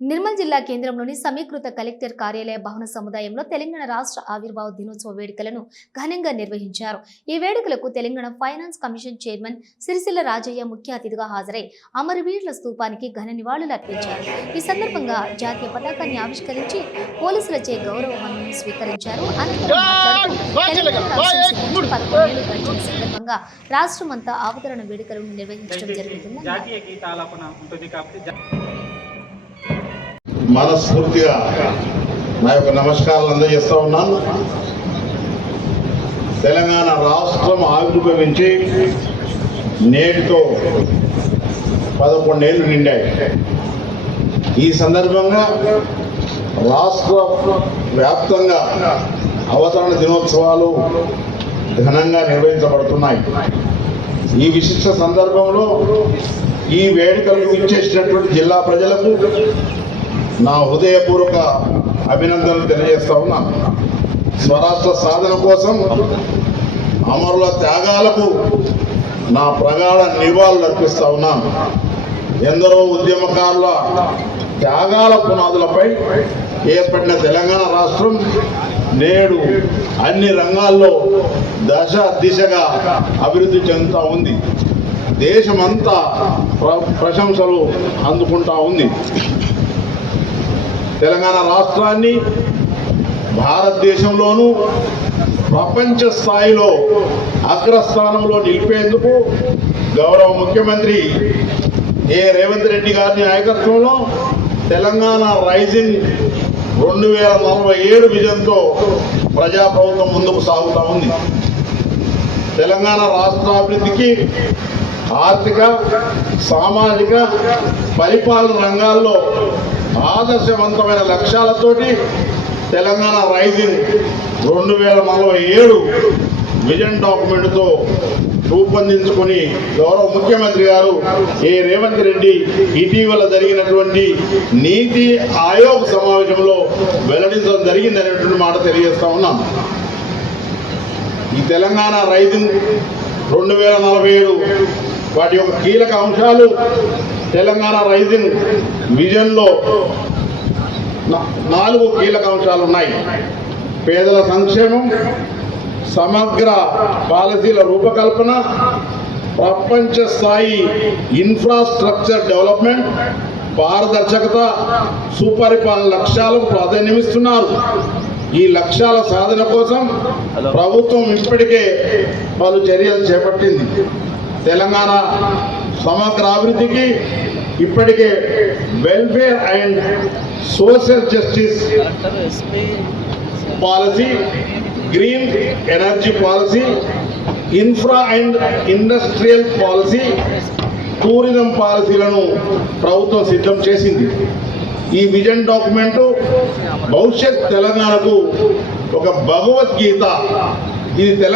నిర్మల్ జిల్లా కేంద్రంలోని సమీకృత కలెక్టర్ కార్యాలయ భవన సముదాయంలో తెలంగాణ రాష్ట్ర ఆవిర్భావ దినోత్సవ వేడుకలను ఘనంగా నిర్వహించారు. ఈ వేడుకలకు Telangana finance commission chairman Sirisilla Rajaiah ముఖ్య అతిథిగా హాజరై అమరవీరుల స్తూపానికి ఘన నివాళులు అర్పించారు. ఈ సందర్భంగా జాతీయ పతాకాన్ని ఆవిష్కరించి పోలీసులచే గౌరవ వందనం స్వీకరించారు. అనంతరం సందర్భంగా రాష్ట్రమంతా అవతరణ వేడుకలను నిర్వహించడం జరుగుతుంది. మనస్ఫూర్తిగా నా యొక్క నమస్కారాలు అందజేస్తా ఉన్నాను. తెలంగాణ రాష్ట్రం ఆవిర్భవించి నేటితో 11 ఏళ్ళు నిండాయి. ఈ సందర్భంగా రాష్ట్ర వ్యాప్తంగా అవతరణ దినోత్సవాలు ఘనంగా నిర్వహించబడుతున్నాయి. ఈ విశిష్ట సందర్భంలో ఈ వేడుకలకు ఇచ్చేసినటువంటి జిల్లా ప్రజలకు నా హృదయపూర్వక అభినందనలు తెలియజేస్తా ఉన్నాను. స్వరాష్ట్ర సాధన కోసం అమరుల త్యాగాలకు నా ప్రగాఢ నివాళులు అర్పిస్తా ఉన్నాను. ఎందరో ఉద్యమకారుల త్యాగాల పునాదులపై ఏర్పడిన తెలంగాణ రాష్ట్రం నేడు అన్ని రంగాల్లో దిశగా అభివృద్ధి చెందుతూ ఉంది. దేశమంతా ప్రశంసలు అందుకుంటా ఉంది. తెలంగాణ రాష్ట్రాన్ని భారతదేశంలోనూ ప్రపంచ స్థాయిలో అగ్రస్థానంలో నిలిపేందుకు గౌరవ ముఖ్యమంత్రి రేవంత్ రెడ్డి గారి నాయకత్వంలో తెలంగాణ రైజింగ్ 2047 విజన్తో ప్రజాప్రభుత్వం ముందుకు సాగుతూ ఉంది. తెలంగాణ రాష్ట్ర అభివృద్ధికి ఆర్థిక, సామాజిక, పరిపాలన రంగాల్లో ఆదర్శవంతమైన లక్ష్యాలతోటి తెలంగాణ రైజింగ్ 2047 విజన్ డాక్యుమెంట్తో రూపొందించుకొని గౌరవ ముఖ్యమంత్రి గారు రేవంత్ రెడ్డి ఇటీవల జరిగినటువంటి నీతి ఆయోగ్ సమావేశంలో వెల్లడించడం జరిగిందనేటువంటి మాట తెలియజేస్తా ఉన్నాం. ఈ తెలంగాణ రైజింగ్ 2047 వాటి యొక్క కీలక అంశాలు తెలంగాణ రైజింగ్ విజన్లో 4 కీలక అంశాలు ఉన్నాయి. పేదల సంక్షేమం, సమగ్ర పాలసీల రూపకల్పన, ప్రపంచ స్థాయి ఇన్ఫ్రాస్ట్రక్చర్ డెవలప్మెంట్, పారదర్శకత, సుపరిపాలన లక్ష్యాలకు ప్రాధాన్యమిస్తున్నారు. ఈ లక్ష్యాల సాధన కోసం ప్రభుత్వం ఇప్పటికే పలు చర్యలు చేపట్టింది. తెలంగాణ సమగ్ర అభివృద్ధికి ఇప్పటికే welfare and social justice policy, green energy policy, infra and industrial policy, tourism పాలసీలను ప్రభుత్వం సిద్ధం చేసింది. ఈ విజన్ డాక్యుమెంటు భవిష్యత్ తెలంగాణకు ఒక భగవద్గీత. ఇది